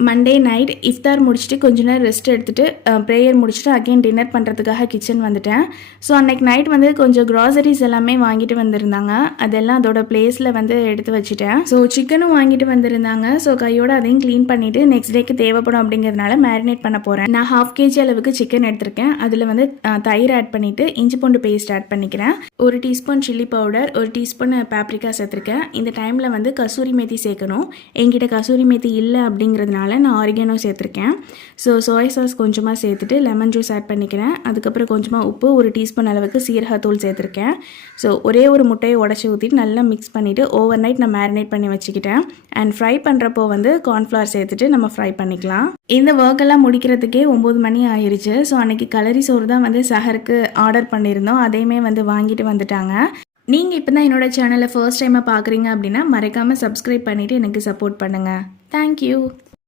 Monday night இஃப்தார் முடிச்சுட்டு கொஞ்ச நேரம் ரெஸ்ட் எடுத்துகிட்டு ப்ரேயர் முடிச்சுட்டு அகெயின் டின்னர் பண்ணுறதுக்காக கிச்சன் வந்துட்டேன். ஸோ அன்றைக்கி நைட் வந்து கொஞ்சம் க்ராசரிஸ் எல்லாமே வாங்கிட்டு வந்திருந்தாங்க. அதெல்லாம் அதோட பிளேஸில் வந்து எடுத்து வச்சுட்டேன். ஸோ சிக்கனும் வாங்கிட்டு வந்திருந்தாங்க. ஸோ கையோடு அதையும் க்ளீன் பண்ணிவிட்டு நெக்ஸ்ட் டேக்கு தேவைப்படும் அப்படிங்கிறதுனால மேரினேட் பண்ண போகிறேன். நான் 1/2 kg அளவுக்கு சிக்கன் எடுத்திருக்கேன். அதில் வந்து தயிர் ஆட் பண்ணிவிட்டு இஞ்சி பூண்டு பேஸ்ட் ஆட் பண்ணிக்கிறேன். 1 teaspoon chilli powder, 1 teaspoon paprika சேர்த்துருக்கேன். இந்த டைமில் வந்து கசூரி மேத்தி சேர்க்கணும். என்கிட்ட கசூரி மேத்தி இல்லை அப்படிங்கிறதுனால நான் ஆரிகானோ சேர்த்துருக்கேன். ஸோ சோயா சாஸ் கொஞ்சமாக சேர்த்துட்டு லெமன் ஜூஸ் ஆட் பண்ணிக்கிறேன். அதுக்கப்புறம் கொஞ்சமாக உப்பு, 1 டீஸ்பூன் அளவுக்கு சீரகத்தூள் சேர்த்துருக்கேன். ஸோ ஒரே ஒரு முட்டையை உடச்சி ஊற்றிட்டு நல்லா மிக்ஸ் பண்ணிவிட்டு ஓவர் நைட் நான் மேரினேட் பண்ணி வச்சுக்கிட்டேன். அண்ட் ஃப்ரை பண்ணுறப்போ வந்து கார்ன்ஃப்ளவர் சேர்த்துட்டு நம்ம ஃப்ரை பண்ணிக்கலாம். இந்த ஒர்க்கெல்லாம் முடிக்கிறதுக்கே 9 மணி ஆயிடுச்சு. ஸோ அன்றைக்கி கலரி சோறு தான் வந்து சஹருக்கு ஆர்டர் பண்ணியிருந்தோம். அதையுமே வந்து வாங்கிட்டு வந்துட்டாங்க. நீங்கள் இப்போ தான் என்னோடய சேனலை ஃபர்ஸ்ட் டைமாக பார்க்குறீங்க அப்படின்னா மறக்காமல் சப்ஸ்கிரைப் பண்ணிவிட்டு எனக்கு சப்போர்ட் பண்ணுங்கள். தேங்க்யூ.